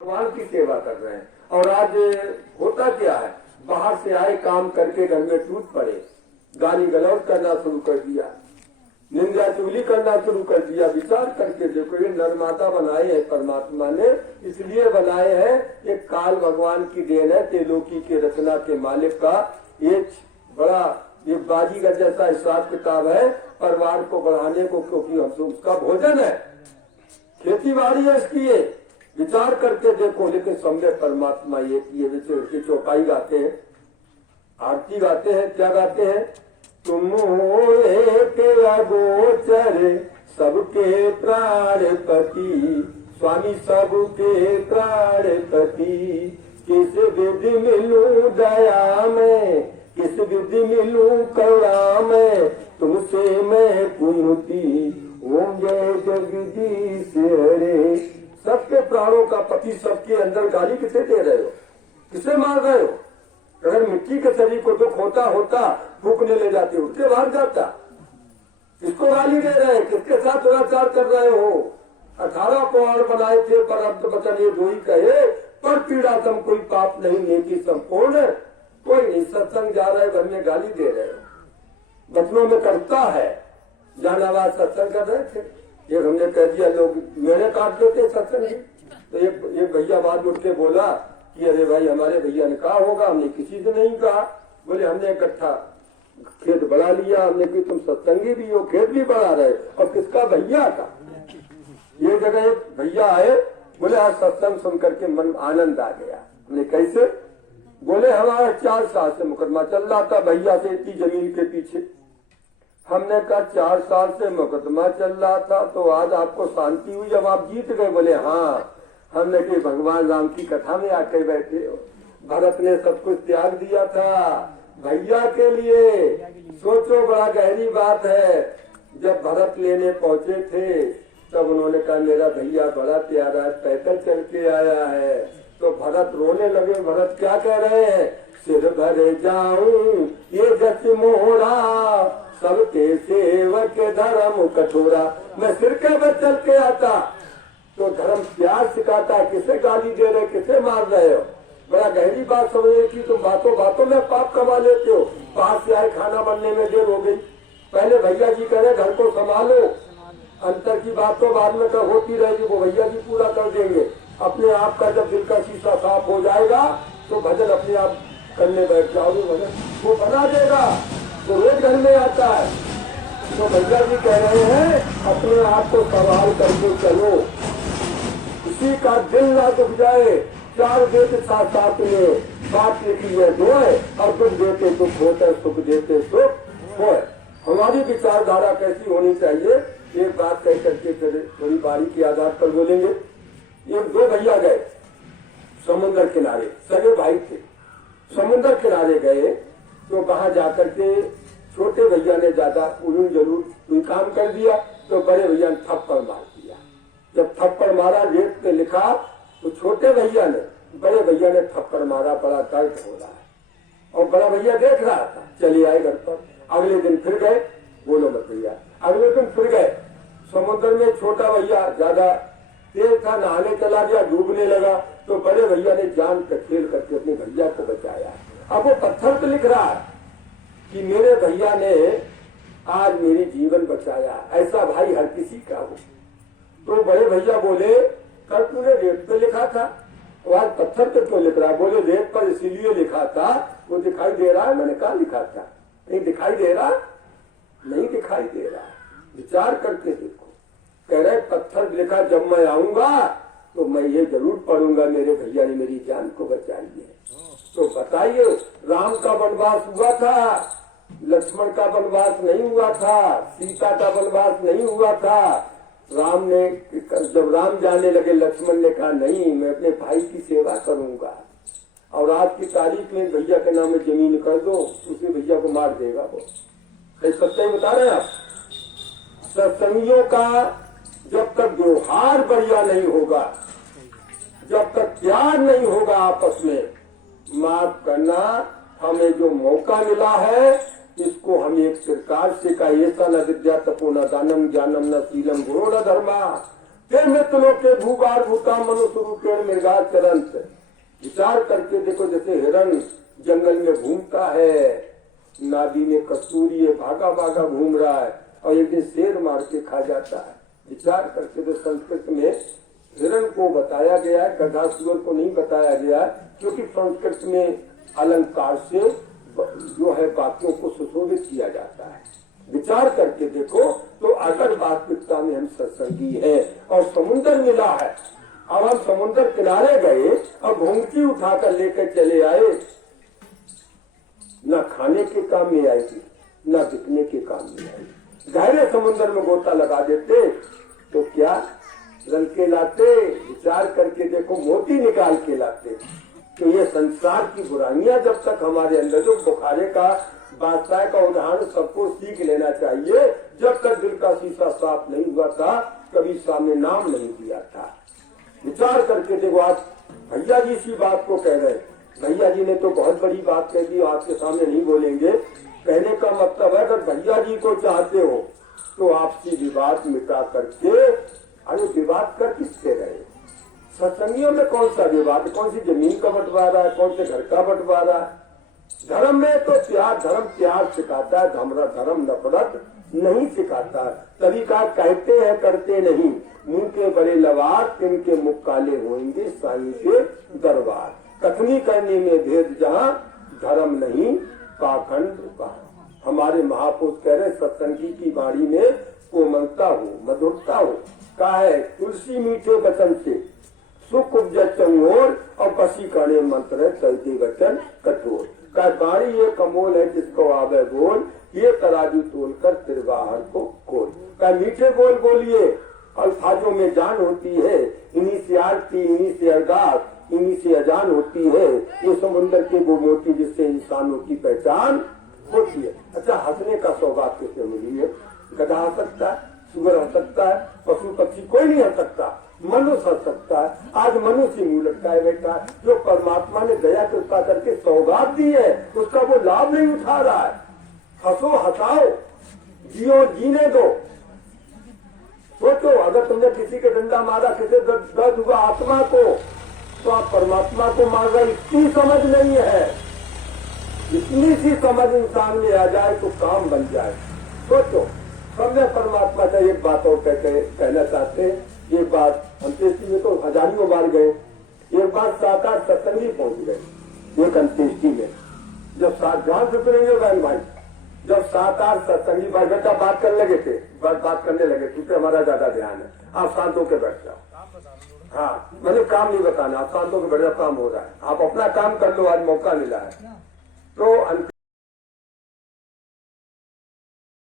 भगवान की सेवा कर रहे हैं। और आज होता क्या है, बाहर से आए काम करके घर में टूट पड़े, गाली गलौज करना शुरू कर दिया, निंदा चुगली करना शुरू कर दिया। विचार करके देखो, ये नरमाता बनाए हैं परमात्मा ने, इसलिए बनाए हैं। एक काल भगवान की देन है, त्रिलोकी के रचना के मालिक का एक बड़ा ये बाजीगर जैसा हिसाब किताब है परिवार को बढ़ाने को, क्योंकि हम उसका भोजन है, खेती बाड़ी है इसकी। ये विचार करके देखो। लेकिन समझे परमात्मा ये चौपाई गाते हैं, आरती गाते हैं, क्या गाते हैं? तुम हो एक अगोचर सबके प्राणपति, स्वामी सबके प्राणपति। किस विधि मिलूं दया में, किस विधि मिलूं करुणा में, तुमसे मैं कुमुति। ओम जय जगदीश हरे। सबके प्राणों का पति, सबके अंदर गाली किसे दे रहे हो, किसे मार रहे हो? अगर मिट्टी के शरीर को दुख होता फूकने ले जाते, उठ के बाहर जाता। किसको गाली दे रहे हैं, किसके साथ दुराचार कर रहे हो? 18 पौड़ बनाए थे पर अब तो बचन ये दो ही कहे, पर पीड़ा सम कोई पाप नहीं, नेकी संपूर्ण कोई नहीं। सत्संग जा रहे घर में गाली दे रहे हो, बचनों में करता है। जहानाबाद सत्संग कर रहे थे, ये हमने कह दिया लोग मेरे काट लेते सत्संग। तो एक भैया बाद उठ के बोला कि अरे भाई हमारे भैया ने कहा होगा, हमने किसी से नहीं कहा। बोले हमने इकट्ठा खेत बढ़ा लिया, हमने कि तुम सत्संगी भी हो, खेत भी बढ़ा रहे। और किसका? भैया का। ये जगह एक भैया आए, बोले आज सत्संग सुन करके मन आनंद आ गया। हमने कैसे? बोले हमारा 4 साल से मुकदमा चल रहा था भैया से इतनी जमीन के पीछे। हमने कहा 4 साल से मुकदमा चल रहा था, तो आज आपको शांति हुई जब आप जीत गए? बोले हाँ। हमने कि भगवान राम की कथा में आके बैठे हो, भरत ने सब कुछ त्याग दिया था भैया के लिए। सोचो, बड़ा गहरी बात है। जब भरत लेने पहुंचे थे तब उन्होंने कहा मेरा भैया बड़ा प्यारा है, पैदल चल के आया है। तो भरत रोने लगे। भरत क्या कह रहे हैं? सिर भर जाऊं ये जस मोहरा, सबके सेवक धर्म कठोरा। मैं सिर के बल चल के आता तो धर्म प्यार सिखाता, किसे गाली दे रहे, किसे मार रहे हो? बड़ा गहरी बात समझे कि तुम बातों बातों में पाप कमा लेते हो। पास से आए खाना बनने में देर हो गई, पहले भैया जी कह रहे घर को संभालो, अंतर की बात तो बाद में होती रहेगी, वो भैया जी पूरा कर देंगे। अपने आप का जब दिल का शीशा साफ हो जाएगा तो भजन अपने आप करने बैठ जाओगे, भजन वो बना देगा। तो रोज घर में आता है। तो भैया जी कह रहे हैं अपने आप को संभाल करके चलो, किसी का दिल ना दुख जाए। 4 वेद साथ साथ में बात लिखी है दो है, और दुख देते दुख होता है, सुख देते सुख हो। हमारी विचारधारा कैसी होनी चाहिए, एक बात कह करके थोड़ी बारी के आधार पर बोलेंगे। एक 2 भैया गए समुद्र किनारे, सगे भाई थे। समुद्र किनारे गए तो वहां जाकर के छोटे भैया ने ज्यादा उन्होंने जरूर कोई काम कर दिया, तो बड़े भैया ने थप्पड़ मार दिया। जब थप्पड़ मारा, रेत पे लिखा, तो छोटे भैया ने बड़े भैया ने थप्पड़ मारा, बड़ा दर्द हो रहा है। और बड़ा भैया देख रहा था, चले आए घर पर। अगले दिन फिर गए, बोलो मत भैया। अगले दिन फिर गए समुद्र में, छोटा भैया ज्यादा तेज था, नहाने चला गया, डूबने लगा। तो बड़े भैया ने जान पे खेल करके अपने भैया को बचाया। अब वो पत्थर पे लिख रहा है कि मेरे भैया ने आज मेरी जीवन बचाया। ऐसा भाई हर किसी का हो। तो बड़े भैया बोले कल तूने रेत पे लिखा था, और आज पत्थर पे क्यों लिख रहा है? बोले रेत पर इसीलिए लिखा था, वो दिखाई दे रहा है। मैंने कहा लिखा था, नहीं दिखाई दे रहा, नहीं दिखाई दे रहा। विचार करके देखो। कह रहे पत्थर लिखा, जब मैं आऊंगा तो मैं ये जरूर पढ़ूंगा मेरे भैया ने मेरी जान को बचाई है। तो बताइए, राम का वनवास हुआ था, लक्ष्मण का वनवास नहीं हुआ था, सीता का वनवास नहीं हुआ था। राम ने, जब राम जाने लगे, लक्ष्मण ने कहा नहीं मैं अपने भाई की सेवा करूंगा। और आज की तारीख में भैया के नाम में जमीन कर दो, उसी भैया को मार देगा वो। सच्चाई बता रहे हैं आप। सत्संगियों का जब तक व्यवहार बढ़िया नहीं होगा, जब तक प्यार नहीं होगा आपस में, माफ करना, हमें जो मौका मिला है इसको हम एक प्रकार से का ऐसा न विद्या तपो न दानम ज्ञानम न शीलम गुरो न धर्मा, ते मित्रों के भूगार भूता मनुष्य रूपेण मृगा चरंत। विचार करके देखो, जैसे हिरण जंगल में घूमता है, नादी में कस्तूरी है, भागा भागा घूम रहा है और एक दिन शेर मार के खा जाता है। विचार करके तो संस्कृत में हिरण को बताया गया है, गधा सुअर को नहीं बताया गया, क्योंकि संस्कृत में अलंकार से जो है वाक्यों को सुशोभित किया जाता है। विचार करके देखो तो अगर वास्तविकता में हम सत्संगी हैं और समुन्द्र मिला है, अब हम समुन्द्र किनारे गए और घुंघटी उठाकर लेकर चले आए, न खाने के काम में आएगी न बिकने के काम में आएगी। गहरे समुन्द्र में गोता लगा देते तो क्या रल के लाते। विचार करके देखो, मोती निकाल के लाते। तो ये संसार की बुराइयां जब तक हमारे अंदर, जो बुखारे का बादशाह का उदाहरण सबको सीख लेना चाहिए, जब तक दिल का शीशा साफ नहीं हुआ था कभी सामने नाम नहीं दिया था। विचार करके देखो, आज भैया जी इसी बात को कह रहे हैं। भैया जी ने तो बहुत बड़ी बात कह दी, आपके सामने नहीं बोलेंगे। कहने का मतलब है अगर भैया जी को चाहते हो तो आपसी विवाद मिटा करके, अरे विवाद कर किससे रहे? सत्संगियों में कौन सा विवाद, कौन सी जमीन का बंटवारा है, कौन से घर का बंटवारा है? धर्म में तो प्यार, धर्म प्यार सिखाता है, हमारा धर्म नफरत नहीं सिखाता। तभी कहा कहते हैं करते नहीं, मुंह के बड़े लवार तिनके मुख काले होंगे साईं के दरबार। कथनी करने में भेद जहाँ धर्म नहीं पाखंड का। हमारे महापुरुष कह रहे सत्संगी की वाणी में कोमलता हो, मधुरता हो। कहा है तुलसी मीठे वचन से सुख उपजै चंगोर और बसी काने मंत्र चलते वचन कठोर। का बाणी ये कमोल है जिसको आवे बोल, ये तराजू तोल कर तिरवाहर को खोल। का मीठे बोल बोलिए, अल्फाजों में जान होती है, इन्हीं से आरती इन्हीं से अरदास इन्हीं से अजान होती है। ये समुन्द्र के वो मोती जिससे इंसानों की पहचान होती है। अच्छा, हंसने का सौगात किसे मिली है? गधा हंस सकता है, सुअर हंस सकता है, पशु पक्षी कोई नहीं हंस सकता, मनुष्य हंस सकता है। आज मनुष्य मुंह लटकाए बैठा है। जो परमात्मा ने दया कृपा करके सौगात दी है उसका वो लाभ नहीं उठा रहा है। हंसो हंसाओ, जियो जीने दो। सोचो, अगर तुमने किसी के डंडा मारा, किसी दर्द हुआ आत्मा को, तो आप परमात्मा को मार रहे। इतनी समझ नहीं है, इतनी सी समझ इंसान में आ जाए तो काम बन जाए। सोचो, सबने परमात्मा का एक बात और कहना चाहते हैं। ये बात अंत्येष्टि में तो हजारों बार गए, एक बार 7-8 सत्संगी पहुंच गए एक अंत्येष्टि में। जब 7 ध्यान से सुनेंगे बहन भाई, जब 7-8 सत्संगी भाई बेटा बात करने लगे थे, बात करने लगे, क्योंकि हमारा ज्यादा ध्यान है, आप शांत होकर बैठ जाओ। हाँ, मैंने काम नहीं बताना, आप शांत होकर बैठ जाओ, काम हो रहा है, आप अपना काम कर लो, आज मौका मिला है। तो